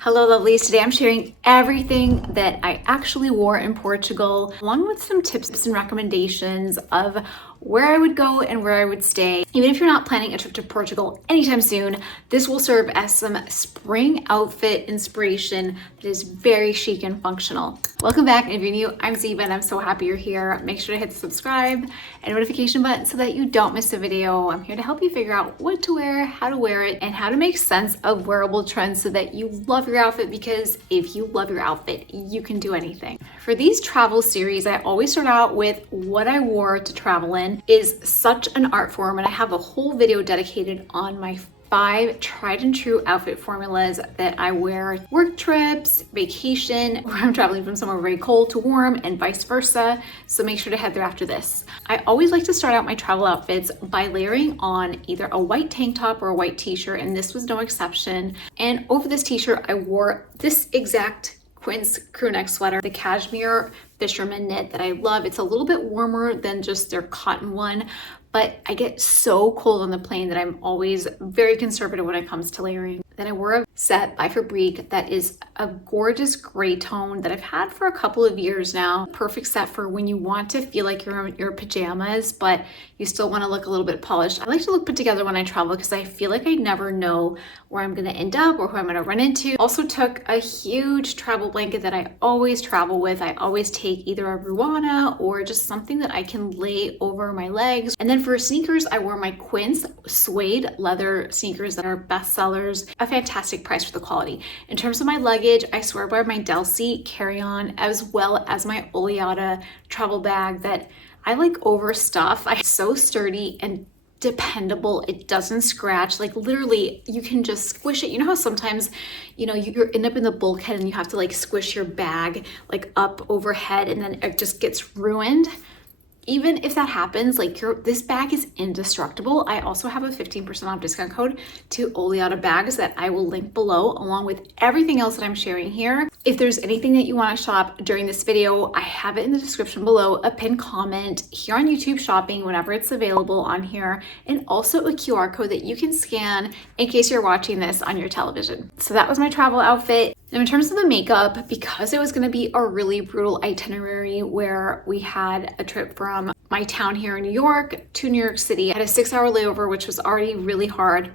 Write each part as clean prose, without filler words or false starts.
Hello lovelies, today I'm sharing everything that I actually wore in Portugal, along with some tips and recommendations of where I would go and where I would stay. Even if you're not planning a trip to Portugal anytime soon, this will serve as some spring outfit inspiration that is very chic and functional. Welcome back, and if you're new, I'm Ziva and I'm so happy you're here. Make sure to hit the subscribe and notification button so that you don't miss a video. I'm here to help you figure out what to wear, how to wear it, and how to make sense of wearable trends so that you love your outfit, because if you love your outfit, you can do anything. For these travel series, I always start out with what I wore to travel in. Is such an art form, and I have a whole video dedicated on my 5 tried and true outfit formulas that I wear work trips, vacation, where I'm traveling from somewhere very cold to warm, and vice versa. So make sure to head there after this. I always like to start out my travel outfits by layering on either a white tank top or a white t-shirt, and this was no exception. And over this t-shirt, I wore this exact QUINCE crew neck sweater, the cashmere Fisherman knit that I love. It's a little bit warmer than just their cotton one, but I get so cold on the plane that I'm always very conservative when it comes to layering. Then I wore a set by Fabrique that is a gorgeous gray tone that I've had for a couple of years now. Perfect set for when you want to feel like you're in your pajamas, but you still want to look a little bit polished. I like to look put together when I travel because I feel like I never know where I'm going to end up or who I'm going to run into. Also took a huge travel blanket that I always travel with. I always take either a ruana or just something that I can lay over my legs. And then for sneakers, I wore my QUINCE suede leather sneakers that are best sellers. A fantastic price for the quality. In terms of my luggage, I swear by my Delsey carry-on as well as my Oleata travel bag that I like overstuff. It's so sturdy and dependable. It doesn't scratch. Like literally you can just squish it. You know how sometimes you end up in the bulkhead and you have to like squish your bag like up overhead and then it just gets ruined? Even if that happens, like this bag is indestructible. I also have a 15% off discount code to Oleata bags that I will link below, along with everything else that I'm sharing here. If there's anything that you want to shop during this video, I have it in the description below, a pinned comment here on YouTube Shopping whenever it's available on here, and also a QR code that you can scan in case you're watching this on your television. So that was my travel outfit. Now in terms of the makeup, because it was going to be a really brutal itinerary where we had a trip from my town here in New York to New York City, I had a 6-hour layover, which was already really hard.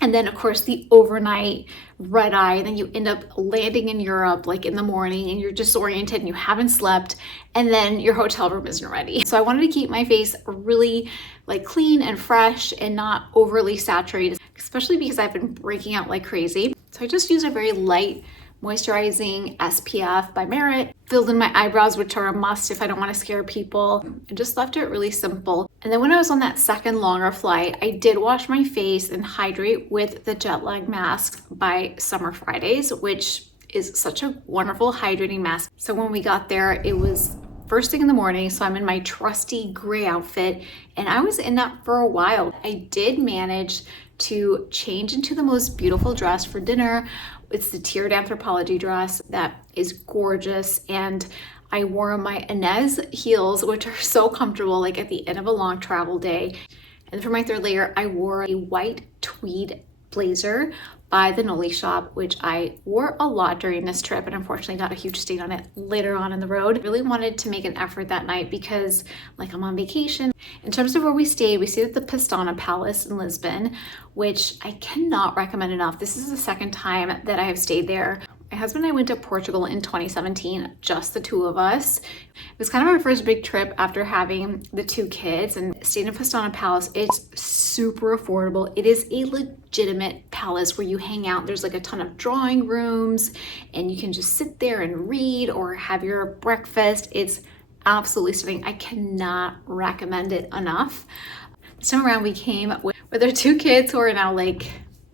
And then of course the overnight red eye, and then you end up landing in Europe like in the morning and you're disoriented and you haven't slept, and then your hotel room isn't ready. So I wanted to keep my face really like clean and fresh and not overly saturated, especially because I've been breaking out like crazy. So I just used a very light moisturizing SPF by Merit, filled in my eyebrows, which are a must if I don't want to scare people, and just left it really simple. And then when I was on that second longer flight, I did wash my face and hydrate with the Jet Lag Mask by Summer Fridays, which is such a wonderful hydrating mask. So when we got there, it was first thing in the morning, so I'm in my trusty gray outfit, and I was in that for a while. I did manage to change into the most beautiful dress for dinner. It's the tiered anthropology dress that is gorgeous, and I wore my Inez heels, which are so comfortable, like at the end of a long travel day. And for my third layer, I wore a white tweed blazer by the NOLI shop, which I wore a lot during this trip and unfortunately got a huge stain on it later on in the road. I really wanted to make an effort that night because like I'm on vacation. In terms of where we stayed at the Pestana Palace in Lisbon, which I cannot recommend enough. This is the second time that I have stayed there. My husband and I went to Portugal in 2017, just the two of us. It was kind of our first big trip after having the 2 kids, and staying in Pestana Palace, it's super affordable. It is a legitimate palace where you hang out. There's like a ton of drawing rooms and you can just sit there and read or have your breakfast. It's absolutely stunning. I cannot recommend it enough. This time around we came with our 2 kids who are now like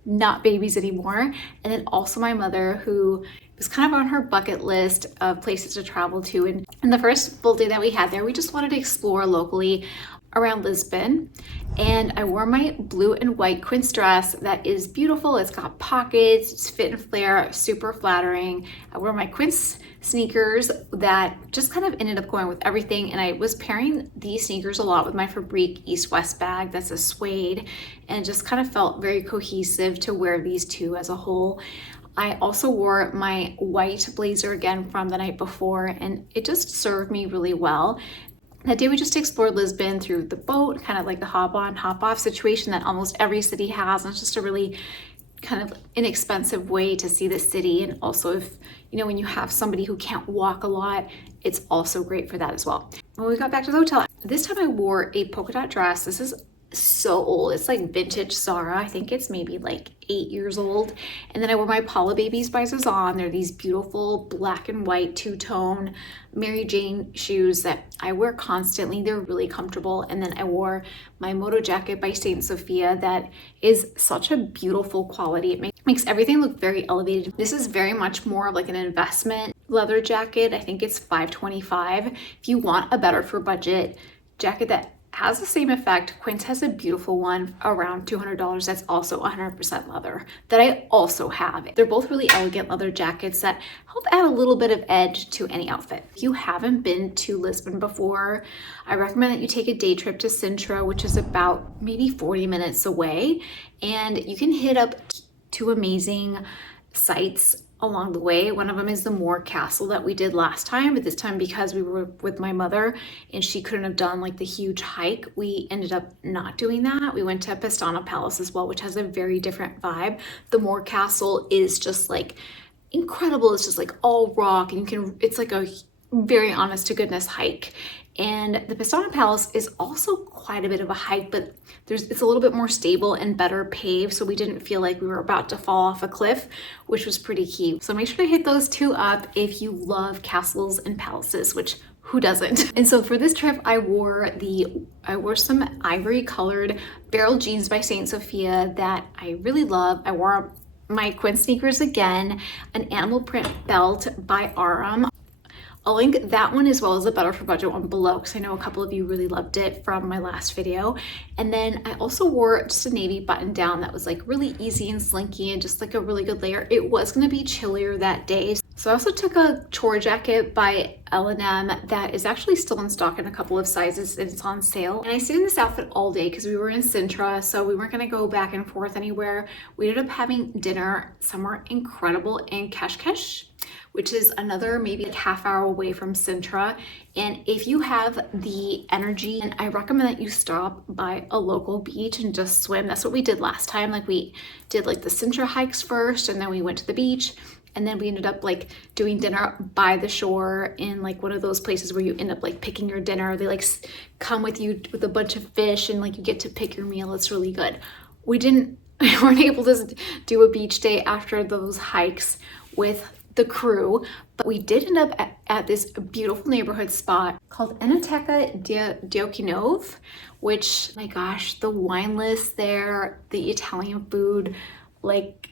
not babies anymore, and then also my mother, who was kind of on her bucket list of places to travel to. And the first full day that we had there, we just wanted to explore locally around Lisbon, and I wore my blue and white QUINCE dress that is beautiful. It's got pockets, it's fit and flare, super flattering. I wore my QUINCE sneakers that just kind of ended up going with everything, and I was pairing these sneakers a lot with my Fabrique East-West bag that's a suede, and just kind of felt very cohesive to wear these two as a whole. I also wore my white blazer again from the night before, and it just served me really well. That day we just explored Lisbon through the boat, kind of like the hop on, hop off situation that almost every city has. And it's just a really kind of inexpensive way to see the city. And also, if you know, when you have somebody who can't walk a lot, it's also great for that as well. When we got back to the hotel, this time I wore a polka dot dress. This is so old. It's like vintage Zara. I think it's maybe like 8 years old. And then I wore my Paula Babies by Zazan. They're these beautiful black and white two-tone Mary Jane shoes that I wear constantly. They're really comfortable. And then I wore my Moto jacket by Saint Sophia that is such a beautiful quality. It makes everything look very elevated. This is very much more of like an investment leather jacket. I think it's $525. If you want a better for budget jacket that has the same effect, Quince has a beautiful one around $200 that's also 100% leather that I also have. They're both really elegant leather jackets that help add a little bit of edge to any outfit. If you haven't been to Lisbon before, I recommend that you take a day trip to Sintra, which is about maybe 40 minutes away, and you can hit up 2 amazing sites along the way. One of them is the Moor Castle that we did last time, but this time because we were with my mother and she couldn't have done like the huge hike, we ended up not doing that. We went to Pestana Palace as well, which has a very different vibe. The Moor Castle is just like incredible. It's just like all rock, and it's like a very honest to goodness hike. And the Pestana Palace is also quite a bit of a hike, but it's a little bit more stable and better paved, so we didn't feel like we were about to fall off a cliff, which was pretty key. So make sure to hit those 2 up if you love castles and palaces, which who doesn't? And so for this trip, I wore some ivory colored barrel jeans by Saint Sophia that I really love. I wore my Quince sneakers again, an animal print belt by Aram. I'll link that one as well as the Better for Budget one below, because I know a couple of you really loved it from my last video. And then I also wore just a navy button down that was like really easy and slinky and just like a really good layer. It was going to be chillier that day. So I also took a chore jacket by L&M that is actually still in stock in a couple of sizes, and it's on sale. And I stayed in this outfit all day because we were in Sintra, so we weren't going to go back and forth anywhere. We ended up having dinner somewhere incredible in Keshkesh, which is another maybe like half hour away from Sintra. And if you have the energy, and I recommend that you stop by a local beach and just swim. That's what we did last time. Like we did like the Sintra hikes first, and then we went to the beach, and then we ended up like doing dinner by the shore in like one of those places where you end up like picking your dinner. They like come with you with a bunch of fish, and like you get to pick your meal. It's really good. We weren't able to do a beach day after those hikes with the crew, but we did end up at this beautiful neighborhood spot called Enoteca Diokinov, which, my gosh, the wine list there, the Italian food, like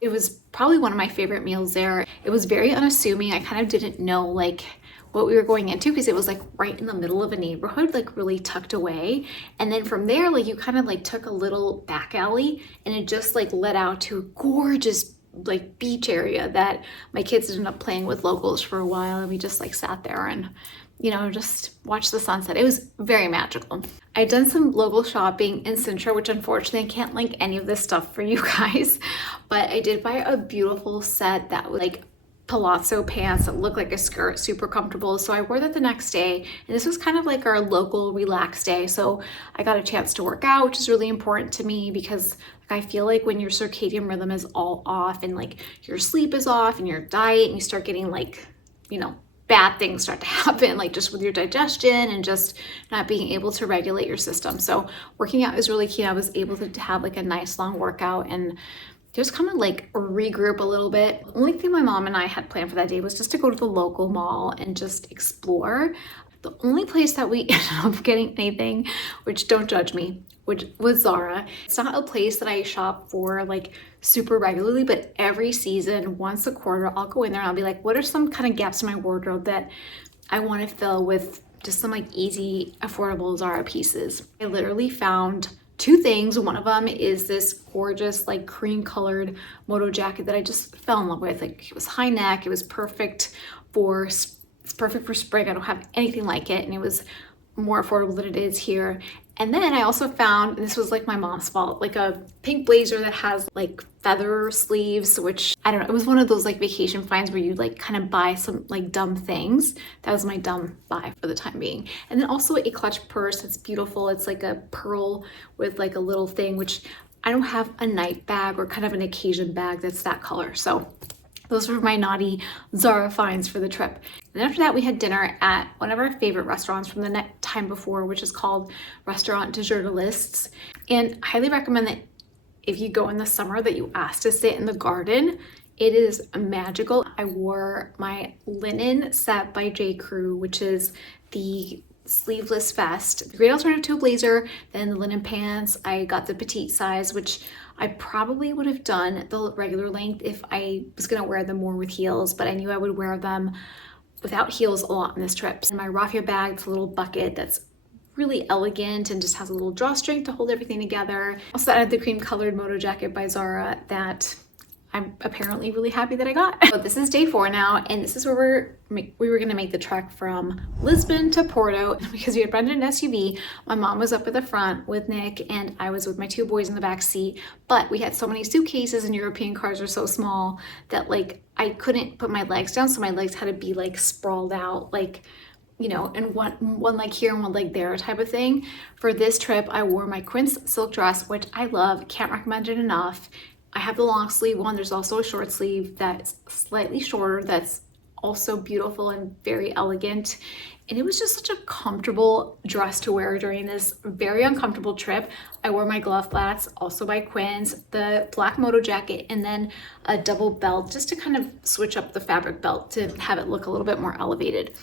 it was probably one of my favorite meals there. It was very unassuming. I kind of didn't know like what we were going into because it was like right in the middle of a neighborhood, like really tucked away. And then from there, like you kind of like took a little back alley, and it just like led out to a gorgeous like beach area that my kids ended up playing with locals for a while, and we just like sat there and, you know, just watched the sunset. It was very magical. I've done some local shopping in Sintra, which unfortunately I can't link any of this stuff for you guys, but I did buy a beautiful set that was like palazzo pants that looked like a skirt, super comfortable. So I wore that the next day, and this was kind of like our local relaxed day. So I got a chance to work out, which is really important to me because I feel like when your circadian rhythm is all off and like your sleep is off and your diet, and you start getting like, you know, bad things start to happen, like just with your digestion and just not being able to regulate your system. So working out is really key. I was able to have like a nice long workout and just kind of like regroup a little bit. The only thing my mom and I had planned for that day was just to go to the local mall and just explore. The only place that we ended up getting anything, which don't judge me, which was Zara. It's not a place that I shop for like super regularly, but every season, once a quarter, I'll go in there and I'll be like, what are some kind of gaps in my wardrobe that I want to fill with just some like easy, affordable Zara pieces. I literally found 2 things. One of them is this gorgeous like cream colored moto jacket that I just fell in love with. Like it was high neck, it was perfect for spring. I don't have anything like it, and it was more affordable than it is here. And then I also found, and this was like my mom's fault, like a pink blazer that has like feather sleeves, which I don't know, it was one of those like vacation finds where you like kind of buy some like dumb things. That was my dumb buy for the time being. And then also a clutch purse that's beautiful. It's like a pearl with like a little thing, which I don't have a night bag or kind of an occasion bag that's that color. So those were my naughty Zara finds for the trip. And after that, we had dinner at one of our favorite restaurants from the time before, which is called Restaurant de Journalistes. And I highly recommend that if you go in the summer that you ask to sit in the garden. It is magical. I wore my linen set by J. Crew, which is the sleeveless vest, great alternative to a blazer. Then the linen pants, I got the petite size, which I probably would have done the regular length if I was gonna wear them more with heels, but I knew I would wear them without heels a lot on this trip. And my raffia bag, it's a little bucket that's really elegant and just has a little drawstring to hold everything together. Also added the cream colored moto jacket by Zara that I'm apparently really happy that I got. So this is day 4 now, and this is where we were gonna make the trek from Lisbon to Porto. Because we had rented an SUV, my mom was up at the front with Nick and I was with my 2 boys in the back seat, but we had so many suitcases and European cars are so small that like I couldn't put my legs down, so my legs had to be like sprawled out, like, you know, and one leg here and one leg there type of thing. For this trip, I wore my QUINCE silk dress, which I love, can't recommend it enough. I have the long sleeve one. There's also a short sleeve that's slightly shorter that's also beautiful and very elegant. And it was just such a comfortable dress to wear during this very uncomfortable trip. I wore my glove flats, also by QUINCE, the black moto jacket, and then a double belt just to kind of switch up the fabric belt to have it look a little bit more elevated.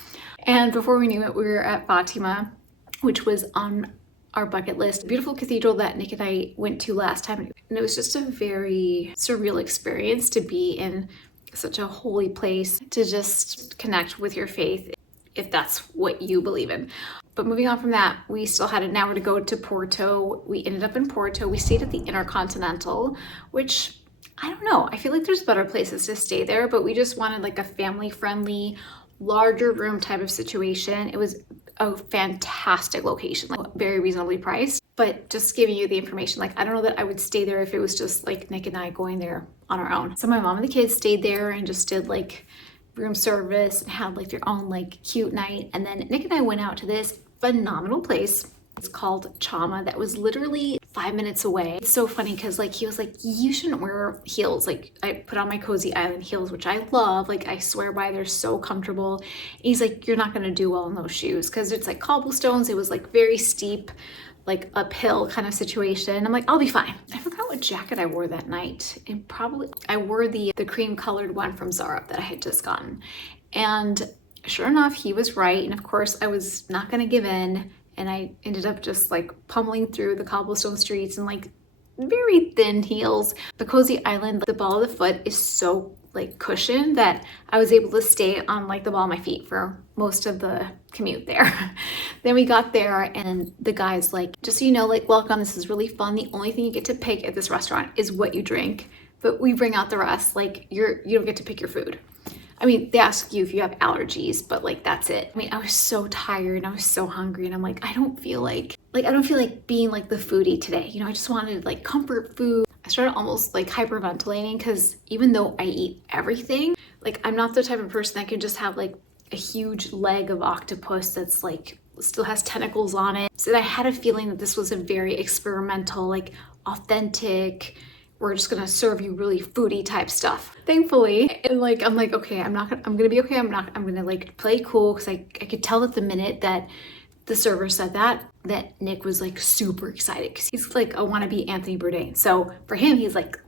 And before we knew it, we were at Fatima, which was on our bucket list. Beautiful cathedral that Nick and I went to last time. And it was just a very surreal experience to be in such a holy place, to just connect with your faith, if that's what you believe in. But moving on from that, we still had an hour to go to Porto. We ended up in Porto. We stayed at the Intercontinental, which I don't know. I feel like there's better places to stay there, but we just wanted like a family-friendly, larger room type of situation. It was a fantastic location, like very reasonably priced, but just giving you the information, like I don't know that I would stay there if it was just like Nick and I going there on our own. So my mom and the kids stayed there and just did like room service and had like their own like cute night. And then Nick and I went out to this phenomenal place. It's called Chama, that was literally 5 minutes away. It's so funny because like he was like, you shouldn't wear heels. Like I put on my Cozy Island heels, which I love. Like I swear by, they're so comfortable. And he's like, you're not gonna do well in those shoes because it's like cobblestones. It was like very steep, like uphill kind of situation. I'm like, I'll be fine. I forgot what jacket I wore that night. And probably I wore the cream colored one from Zara that I had just gotten. And sure enough, he was right. And of course I was not gonna give in. And I ended up just like pummeling through the cobblestone streets in like very thin heels. The Cozy Island, the ball of the foot is so like cushioned that I was able to stay on like the ball of my feet for most of the commute there. Then we got there and the guy's like, just so you know, like, welcome, this is really fun. The only thing you get to pick at this restaurant is what you drink, but we bring out the rest. Like you don't get to pick your food. I mean, they ask you if you have allergies, but like, that's it. I mean, I was so tired and I was so hungry and I'm like, I don't feel like being like the foodie today. You know, I just wanted like comfort food. I started almost like hyperventilating because even though I eat everything, like I'm not the type of person that can just have like a huge leg of octopus that's like still has tentacles on it. So I had a feeling that this was a very experimental, like authentic, we're just gonna serve you really foodie type stuff. Thankfully, and like I'm like, okay, I'm gonna be okay. I'm gonna like play cool because I could tell that the minute that the server said that Nick was like super excited because he's like a wannabe Anthony Bourdain. So for him, he's like,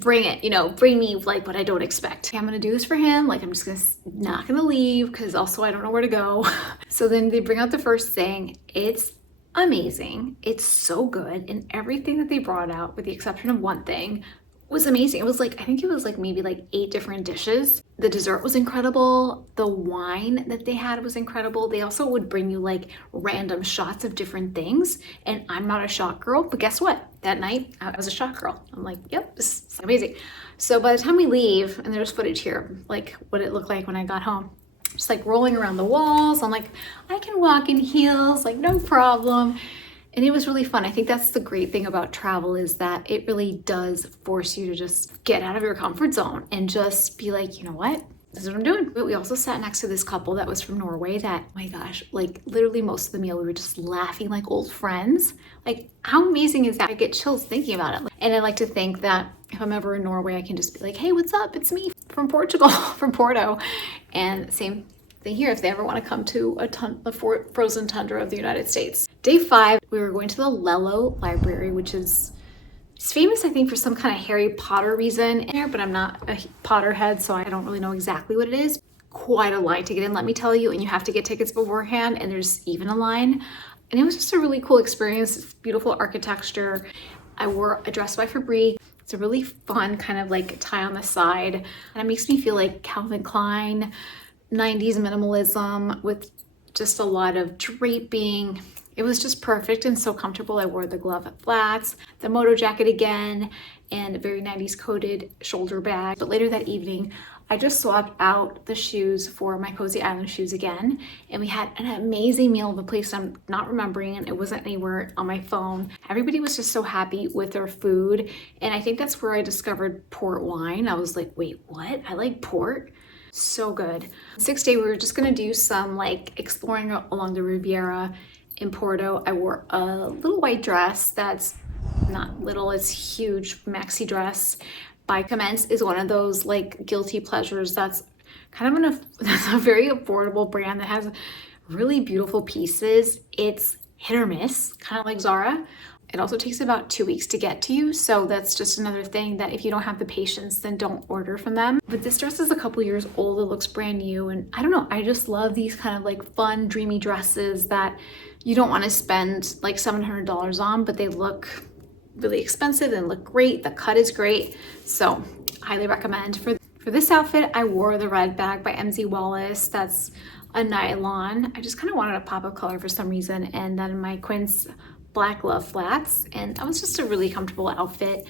bring it, you know, bring me like what I don't expect. Okay, I'm gonna do this for him. Like I'm just not gonna leave because also I don't know where to go. So then they bring out the first thing. It's amazing. It's so good. And everything that they brought out, with the exception of one thing, was amazing. It was like, I think it was like maybe like 8 different dishes. The dessert was incredible. The wine that they had was incredible. They also would bring you like random shots of different things. And I'm not a shot girl, but guess what? That night I was a shot girl. I'm like, yep, this is amazing. So by the time we leave, and there's footage here, like what it looked like when I got home, just like rolling around the walls. I'm like, I can walk in heels, like no problem. And it was really fun. I think that's the great thing about travel, is that it really does force you to just get out of your comfort zone and just be like, you know what? This is what I'm doing. But we also sat next to this couple that was from Norway that, oh my gosh, like literally most of the meal we were just laughing like old friends. Like, how amazing is that? I get chills thinking about it. And I like to think that if I'm ever in Norway, I can just be like, hey, what's up? It's me from Portugal, from Porto. And same thing here if they ever want to come to a frozen tundra of the United States. Day 5, we were going to the Lello Library, which is it's famous, I think, for some kind of Harry Potter reason, but I'm not a Potterhead, so I don't really know exactly what it is. Quite a line to get in, let me tell you, and you have to get tickets beforehand, and there's even a line. And it was just a really cool experience. It's beautiful architecture. I wore a dress by Fabri. It's a really fun kind of like tie on the side, and it makes me feel like Calvin Klein, 90s minimalism with just a lot of draping. It was just perfect and so comfortable. I wore the glove flats, the moto jacket again, and a very 90s coated shoulder bag. But later that evening, I just swapped out the shoes for my Cozy Island shoes again. And we had an amazing meal of a place I'm not remembering, and it wasn't anywhere on my phone. Everybody was just so happy with their food. And I think that's where I discovered port wine. I was like, wait, what? I like port? So good. 6th day, we were just gonna do some like exploring along the Riviera. In Porto, I wore a little white dress that's not little, it's huge, maxi dress by QUINCE. Is one of those like guilty pleasures that's kind of that's a very affordable brand that has really beautiful pieces. It's hit or miss, kind of like Zara. It also takes about 2 weeks to get to you, so that's just another thing that if you don't have the patience, then don't order from them. But this dress is a couple years old, it looks brand new, and I don't know, I just love these kind of like fun, dreamy dresses that you don't want to spend like $700 on, but they look really expensive and look great. The cut is great, so highly recommend. For this outfit, I wore the red bag by MZ Wallace. That's a nylon. I just kind of wanted a pop of color for some reason, and then my QUINCE black glove flats, and that was just a really comfortable outfit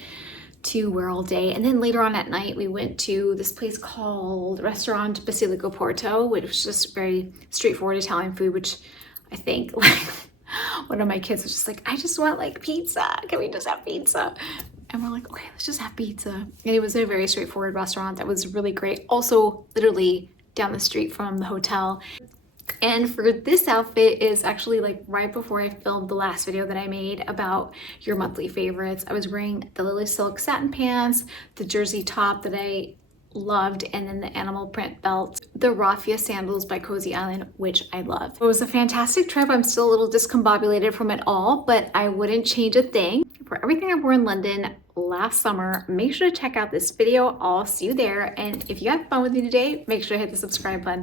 to wear all day. And then later on at night, we went to this place called Restaurant Basilico Porto, which was just very straightforward Italian food, which I think like one of my kids was just like, I just want like pizza. Can we just have pizza? And we're like, okay, let's just have pizza. And it was a very straightforward restaurant that was really great. Also, literally down the street from the hotel. And for this outfit is actually like right before I filmed the last video that I made about your monthly favorites. I was wearing the Lily Silk satin pants, the jersey top that I loved, and then the animal print belt, the raffia sandals by Cozy Island, which I love. It was a fantastic trip. I'm still a little discombobulated from it all, but I wouldn't change a thing. For everything I wore in London last summer, make sure to check out this video. I'll see you there. And if you had fun with me today, make sure to hit the subscribe button.